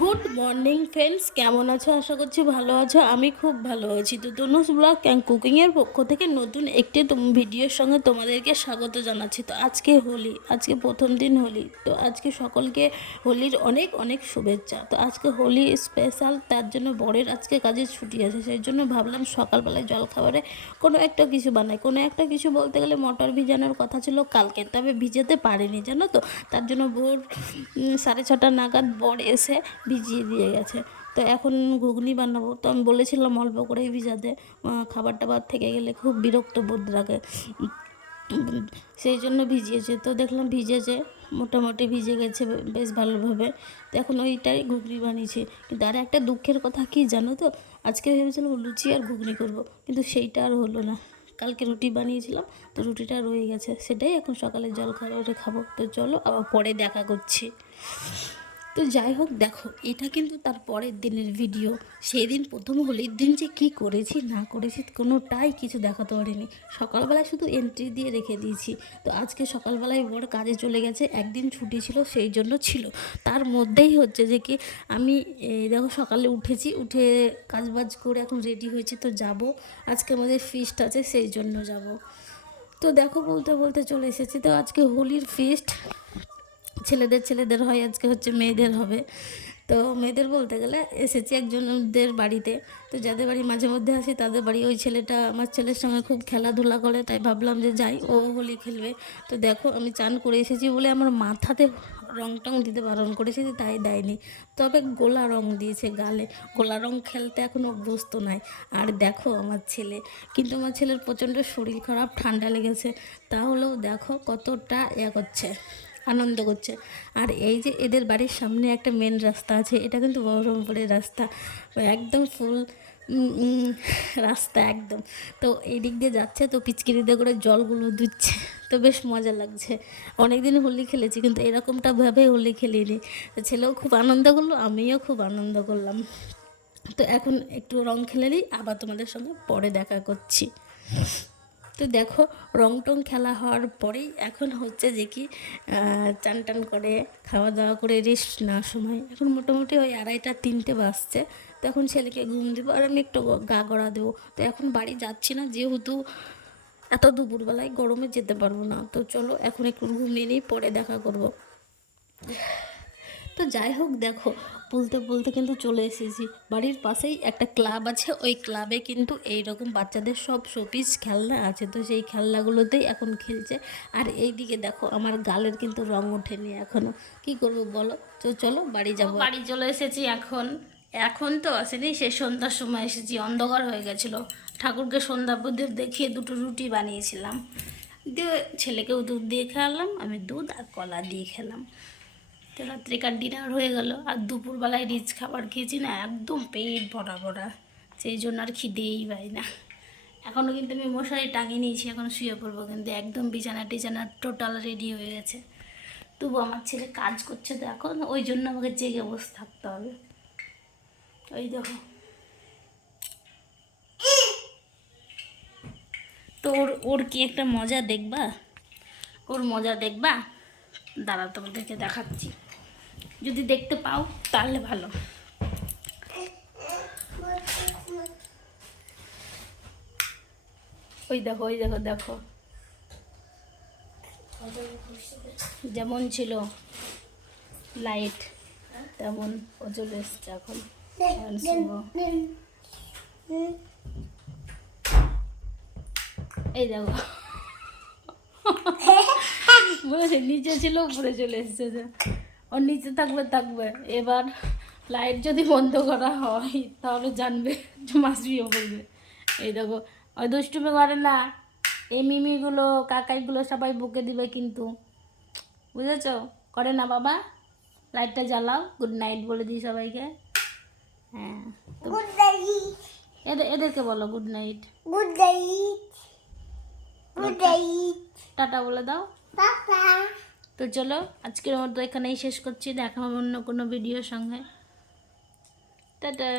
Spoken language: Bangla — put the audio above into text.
গুড মর্নিং ফ্রেন্ডস, কেমন আছো? আশা করছি ভালো আছো। আমি খুব ভালো আছি। তো তনুজ ব্লগ অ্যান্ড কুকিংয়ের পক্ষ থেকে নতুন একটি ভিডিওর সঙ্গে তোমাদেরকে স্বাগত জানাচ্ছি। তো আজকে হোলি, আজকে প্রথম দিন হোলি। তো আজকে সকলকে হোলির অনেক অনেক শুভেচ্ছা। তো আজকে হোলি স্পেশাল, তার জন্য বরের আজকে কাজের ছুটি আছে, সেই জন্য ভাবলাম সকালবেলায় জলখাবারে কোনো একটা কিছু বানাই। কোনো একটা কিছু বলতে গেলে মটর ভিজানোর কথা ছিল কালকে, তবে ভিজাতে পারিনি জানো তো। তার জন্য ভোর 6:30 নাগাদ বর এসে ভিজিয়ে দিয়ে গেছে। তো এখন ঘুগনি বানাবো। তো আমি বলেছিলাম অল্প করেই ভিজাতে, খাবার টাবার থেকে গেলে খুব বিরক্ত বোধ লাগে, সেই জন্য ভিজিয়েছে। তো দেখলাম ভিজেছে, মোটামুটি ভিজে গেছে বেশ ভালোভাবে। তো এখন ওইটাই ঘুগনি বানিয়েছি। কিন্তু আর একটা দুঃখের কথা কি জানো তো, আজকে ভেবেছিলাম লুচি আর ঘুগনি করব, কিন্তু সেইটা আর হলো না। কালকে রুটি বানিয়েছিলাম, তো রুটিটা রয়ে গেছে, সেটাই এখন সকালে জল খাবারে খাবো। তো চলো আবার পরে দেখা করছি। তো যাই হোক, দেখো এটা কিন্তু তার পরের দিনের ভিডিও। সেই দিন প্রথম হোলির দিন যে কী করেছি না করেছি কোনোটাই কিছু দেখাতে পারিনি। সকালবেলায় শুধু এন্ট্রি দিয়ে রেখে দিয়েছি। তো আজকে সকালবেলায় বড় কাজে চলে গেছে, একদিন ছুটি ছিল সেই জন্য ছিল। তার মধ্যেই হচ্ছে যে কি আমি দেখো সকালে উঠেছি, উঠে কাজবাজ করে এখন রেডি হয়েছি। তো যাব, আজকে আমাদের ফিস্ট আছে সেই জন্য যাব। তো দেখো বলতে বলতে চলে এসেছি। তো আজকে হোলির ফিস্ট ছেলেদের হয়, আজকে হচ্ছে মেয়েদের হবে। তো মেয়েদের বলতে গেলে এসেছি একজনদের বাড়িতে। তো যাদের বাড়ি মাঝে মধ্যে আসি তাদের বাড়ি, ওই ছেলেটা আমার ছেলের সঙ্গে খুব খেলাধুলা করে, তাই ভাবলাম যে যাই, ও হোলি খেলবে। তো দেখো আমি চান করে এসেছি বলে আমার মাথাতে রং টং দিতে বারণ করেছি, তাই দেয়নি। তবে গোলা রং দিয়েছে গালে। গোলা রং খেলতে এখন অভ্যস্ত নাই। আর দেখো আমার ছেলে, কিন্তু আমার ছেলের প্রচণ্ড শরীর খারাপ, ঠান্ডা লেগেছে। তাহলেও দেখো কতটা করছে, আনন্দ করছে। আর এই যে এদের বাড়ির সামনে একটা মেন রাস্তা আছে, এটা কিন্তু বহরমপুরের রাস্তা, একদম ফুল রাস্তা একদম। তো এই দিক দিয়ে যাচ্ছে, তো পিচকিরিতে করে জলগুলো দিচ্ছে। তো বেশ মজা লাগছে। অনেক দিন হোলি খেলেছি, কিন্তু এরকমটা ভাবে হোলি খেলিনি। তো ছেলেও খুব আনন্দ করলো, আমিও খুব আনন্দ করলাম। তো এখন একটু রং খেলে নিই, আবার তোমাদের সঙ্গে পরে দেখা করছি। তো দেখো রং টং খেলা হওয়ার পরেই এখন হচ্ছে যে কি চান টান করে খাওয়া দাওয়া করে রেস্ট নেওয়ার সময়। এখন মোটামুটি ওই 2:30-3টে বাজছে। তো এখন ছেলেকে ঘুম দেবো আর আমি একটু গা গড়া দেবো। তো এখন বাড়ি যাচ্ছি না, যেহেতু এত দুপুরবেলায় গরমে যেতে পারবো না। তো চলো এখন একটু ঘুমিয়ে নিই, পরে দেখা করবো। তো যাই হোক, দেখো বলতে বলতে কিন্তু চলে এসেছি। বাড়ির পাশেই একটা ক্লাব আছে, ওই ক্লাবে কিন্তু এইরকম বাচ্চাদের সব শোপিস খেলনা আছে। তো সেই খেলনাগুলোতেই এখন খেলছে। আর এই দিকে দেখো আমার গালের কিন্তু রং ওঠেনি এখনও, কি করবো বলো। তো চলো বাড়ি যাবো। বাড়ি চলে এসেছি এখন। এখন তো আসেনি, সে সন্ধ্যার সময় এসেছি, অন্ধকার হয়ে গেছিলো। ঠাকুরকে সন্ধ্যা প্রদীপ দেখিয়ে দুটো রুটি বানিয়েছিলাম, দিয়ে ছেলেকেও দুধ দিয়ে খেলাম, আমি দুধ আর কলা দিয়ে খেলাম। তো রাত্রিকার ডিনার হয়ে গেল। আর দুপুরবেলায় রিচ খাবার খেয়েছি না, একদম পেট ভরা ভরা, সেই জন্য আর খিদেই পাই না। এখনও কিন্তু আমি মশারি টাঙিয়ে নিয়েছি, এখন শুয়ে পড়বো, কিন্তু একদম বিছানা টিছানা টোটাল রেডি হয়ে গেছে। তবু আমার ছেলে কাজ করছে, তো এখন ওই জন্য আমাকে জেগে বসে থাকতে হবে। ওই দেখো, তো ওর কি একটা মজা দেখবা, ওর মজা দেখবা, দাঁড়া তোমাদেরকে দেখাচ্ছি। যদি দেখতে পাও তাহলে ভালো। ওই দেখো, ওই দেখো, দেখো যেমন ছিল লাইট তেমন ও চলে এসছে এখন। এই দেখো, বলেছে নিচে ছিল উপরে চলে এসছে। ওর নিচে থাকবে থাকবে। এবার লাইট যদি বন্ধ করা হয় তাহলে জানবে যে মাছবিও বলবে। এই দেখো, ওই দুষ্টুমি করে না, এই মিমিগুলো কাকাইগুলো সবাই বকে দিবে কিন্তু, বুঝেছো? করে না বাবা, লাইটটা জ্বালাও, গুড নাইট বলে দিই সবাইকে। হ্যাঁ, এদেরকে বলো good night, good night, good night, tata বলে দাও। তো চলো আজকের মতো এখানেই শেষ করছি, দেখা হবে অন্য কোনো ভিডিওর সঙ্গে। টাটা।